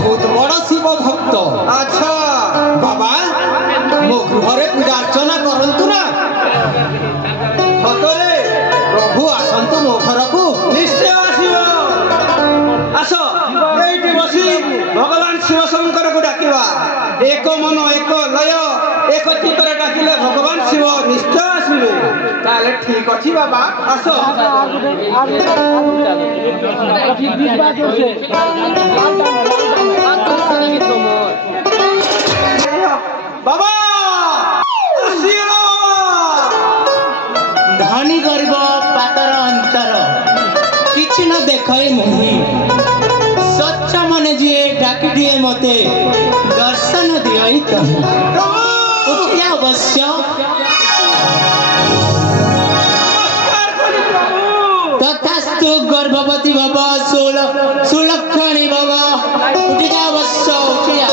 बहुत बड़ शिव भक्त। अच्छा बाबा मो गृह पूजा अर्चना करंतु ना सतरे प्रभु आसतु मो घर को। निश्चय आसो आस ये बसी भगवान शिव शंकर को डाकिवा। एक मन एक लय एक चित्तर डाकिले भगवान शिव निश्चय आसवे। ताले ठीक अछि बाबा आस। बाबा धनी गरीब पातर अंतर किछि न देखै मुहि सच्च मन जिए डाकी दिए मते दर्शन दियई तही उठिया अवश्य तथास्तु गर्भवती भव सुलक्षणी भव उठिया अवश्य उठिया।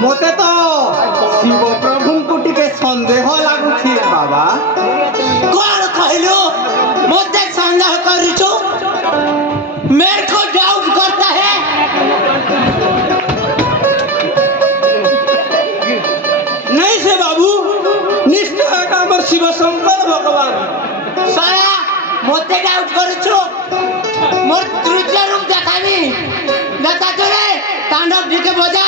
मते तो शिव प्रभु को टिके संदेह लागुछि बाबा। कौन कहलो मते संदेह करिछु? मेरे को डाउट करता है। नहीं से बाबू निश्चय हमर शिव शंकर भगवान। सारा मते डाउट करिछु मोर तृतीय रूप देखाबी देखा तोरे तांडव ढिके बजा।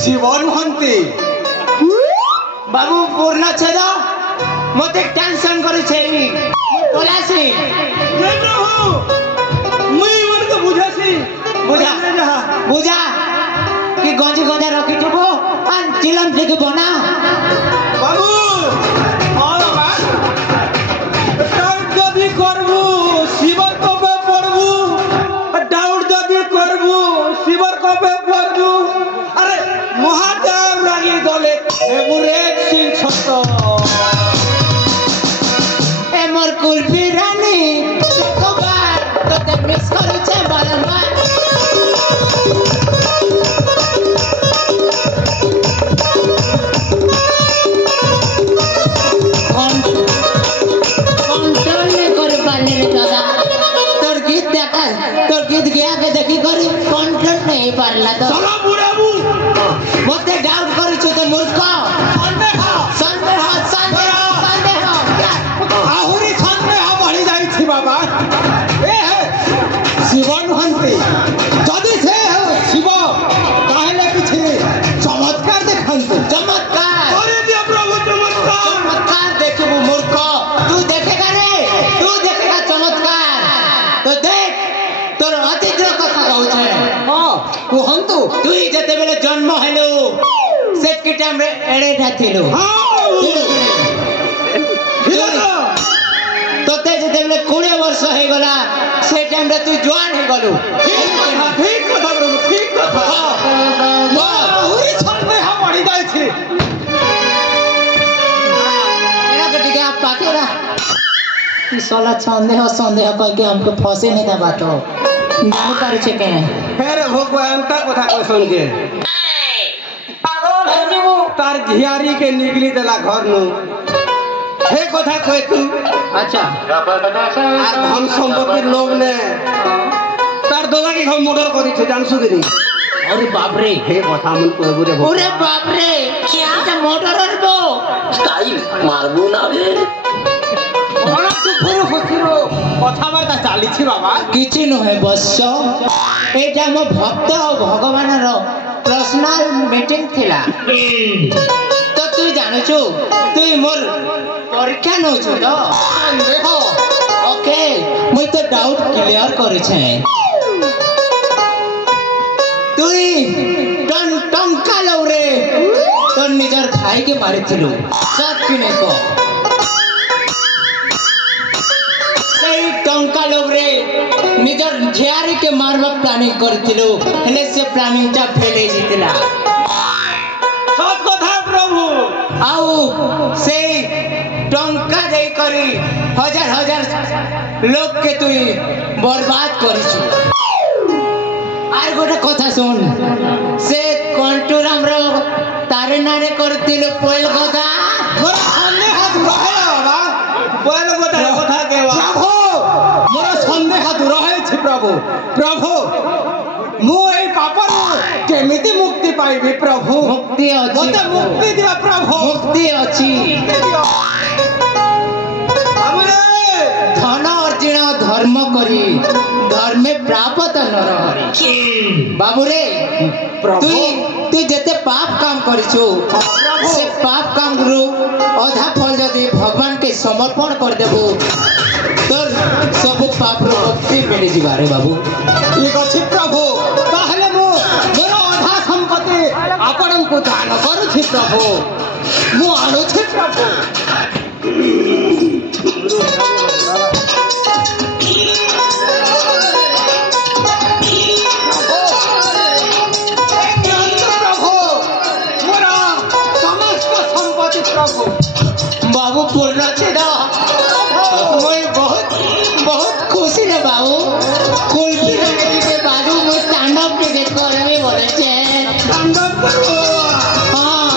शिवन हंती बाबू पूर्ण छेद मते टेंशन करि छै बोलासी जय प्रभु मुई मन को बुझासी बुझा बुझा कि गंजी गंजा रखि थबो आ चिलम देख बना बाबू और बात डाउट जदी करबू शिवर कबे पड़बू डाउट जदी करबू शिवर कबे पड़बू। अरे महादेव रागी दले एवरेज सिंह छतो ए मोर कुल्फी रानी कबार तते मिस करू छै बारंबार। कंट्रोल ने कर पाले रे दादा तोर गीत गया के देखी करी कंट्रोल नहीं पारला तो चलो बुढ़ाबू मते डाउट करू छ तो मूर्ख संदेह आहुरी संदेह बढ़ी जाई छी बाबा। ए शिवन हंती जदी से शिव कहले किछि चमत्कार देखंतु। चमत्कार अरे दिया प्रभु चमत्कार देखबो मूर्ख तू देखेगा रे तू देखेगा चमत्कार तो देख तोर अतीत कथा कहू छै। हां कुहंतु तू जते बेले जन्म हेलो से के टाइम रे एड़े ठाथिलो। तोते जते बेले 20 वर्ष हे गला से टाइम रे तू जवान हे गलु। ठीक कथा प्रभु ठीक कथा। आहुरी संदेह बढ़ी जाई छी। एना कटी के आप पाकेरा ई साला संदेह कह के हमको फंसे नहीं था बातो नहीं पारे छे के फेर भगवान का कथा को सुन के पागल हेनु तार झियारी के निकली देला घर नु हे कथा कह तू। अच्छा आर हम संपत्ति लोग ने तार दादा के हम मर्डर करी छे जानसु दिनी। अरे बाप रे हे कथा मन को बुरे भो। अरे बाप रे क्या এটা মর্ডারার বো তাই মারবো না রে। অনেক দুঃখের হচ্ছিল কথাবার্তা চালিছি বাবা। কিছু নহে বৎস এটা মো ভক্ত ভগবানর पर्सनल मीटिंग थिला तो तू जानछु तू मोर परीक्षा नो छु तो देखो ओके मुई तो डाउट क्लियर करे छे तुई टंका लो रे तो निजर खाई के मारी थिलु सब किने को से এই টঙ্কা লোভরে নিজের ঝিয়ারিকে মারবা প্ল্যানিং করছিল হেলে সে প্ল্যানিংটা ফেল হয়ে যেতলা সৎ কথা প্রভু আউ সেই টঙ্কা দেই করি হাজার হাজার লোককে তুই বরবাদ করিছু আর গোটা কথা শুন সে কন্টুরামর তারে নারে করছিল পয়ল কথা মোর সন্দেহ দূর হয়ে বাবা বল কথা কেবা প্রভু মোর সন্দেহ দূর হয়েছে প্রভু প্রভু মু এই পাপর কেমিতি মুক্তি পাইবি প্রভু মুক্তি ଅଛି মতে মুক্তি দিও প্রভু মুক্তি ଅଛି আমারে ধন অর্জন ধর্ম করি ধর্মে প্রাপ্ত নরহরি বাবুরে তুই তুই যেতে পাপ কাম করিছু সে পাপ কাম রু অধা ফল যদি ভগবান কে সমর্পণ করে দেবু তোর সব পাপ রু মুক্তি মিলি যাবারে বাবু ঠিক আছে প্রভু তাহলে মু মোর অধা সম্পত্তি ଆପଣଙ୍କୁ ଦାନ କରୁଛି ପ୍ରଭୁ ମୁଁ ଆଣୁଛି ପ୍ରଭୁ बाबू पूर्ण छेद मैं बहुत खुशी रे बाबू कुल्फी के बाजू में स्टैंड अप टिकट करने बोले छे स्टैंड अप करो हां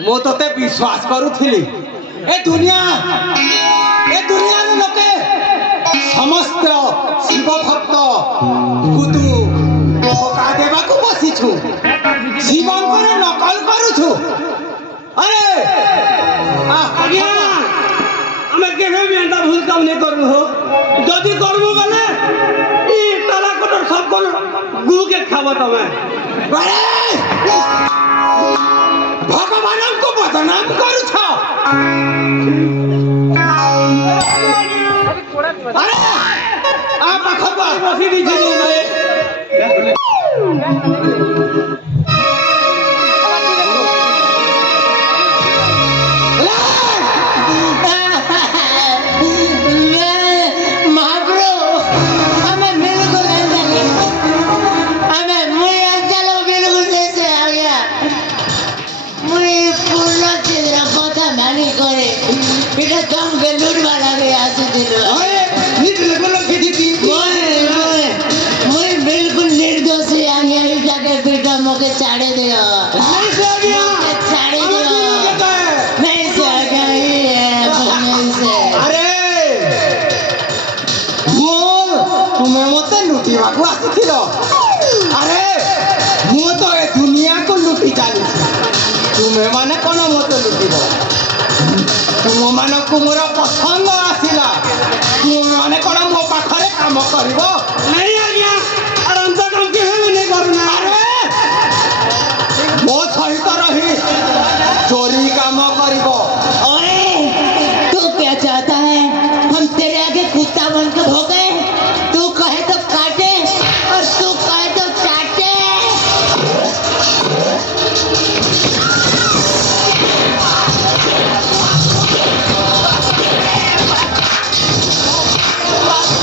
मो तोते विश्वास करूथिली ए दुनिया रे लोके समस्त शिव भक्त कुतु धोखा देबा को बसिछु जीवन करे नकल करूछु अरे आज्ञा हमें केहे भी अंता भूल काम नहीं करू हो जदी करबो गले ई ताला कटर सब कोन गु के खाबो तमे अरे भगवान को बदनाम करू छ अरे आ पखबा बसी दी छी Come मोके लूट वाला के आसुदिलो ओए नीट लगलो के दी मैं बिल्कुल निर्दोष है आगे जाके बेटा मोके छाड़े दियो नहीं से आ गया छाड़े दियो नहीं से आ गया नहीं से अरे मोर तुम्हें मते लुटी बाबू आसिथिलो अरे मु तो ए दुनिया को लुटी जानी तुम्हें माने कोन मते लुटी दो तुम माने को मोर पसंद आसिला तुम माने कोन मो पाखरे काम करिवो नहीं आ गया अरे अंत काम के नहीं करना अरे मो सहित रही चोरी काम करिवो ओए तू क्या चाहता है हम तेरे आगे कुत्ता बनकर हो गए तू कहे तो काटे और तू कहे तो चाटे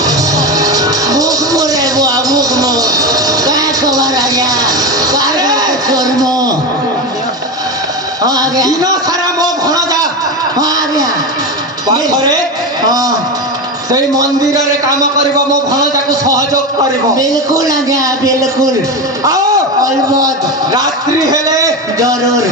भूख मोरे बुआ भूख मो क्या खबर आ गया कार छोड़ मो आ गया दिनो सारा मो भण जा आ गया पाखरे हाँ सेई मंदिर रे काम करिवो मो भणजा को सहयोग करिवो बिल्कुल आ गया बिल्कुल आओ अलबत रात्रि हेले जरूर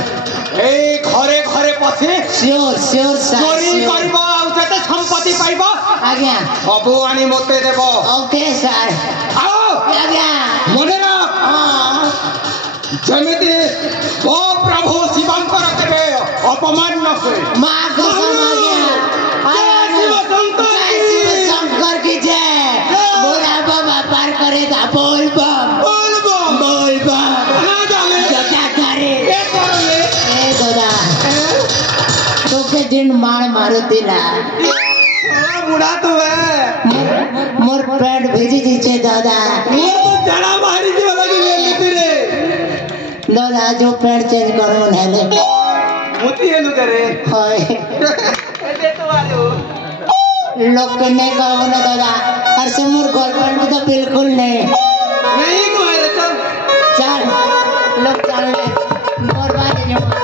ए घरे घरे पसी श्योर श्योर चोरी करिवो आ जते संपत्ति पाइबो आ गया सबु आनी मते देबो ओके सर आओ आ गया मने ना हाँ जेमिति ओ प्रभु शिवंकर केबे अपमान न होए माँ कसम आ गया शिव शंकर की जय बुरा बाबा पार करेगा बोल बम बोल बम बोल बम ना जाने क्या करे ए करले ए गोदा तो के दिन मार मारो दिला बुढ़ा तो है मोर पेट भेजी दीचे दादा वो तो जड़ा मारी जो लगी लेती रे दादा जो पेट चेंज करो नहले मोती है लुकरे हाय दे तो वालो लोग के नहीं कहो ना दादा और से मोर गर्लफ्रेंड तो बिल्कुल नहीं नहीं को है चल चल लोग चल ले बर्बाद नहीं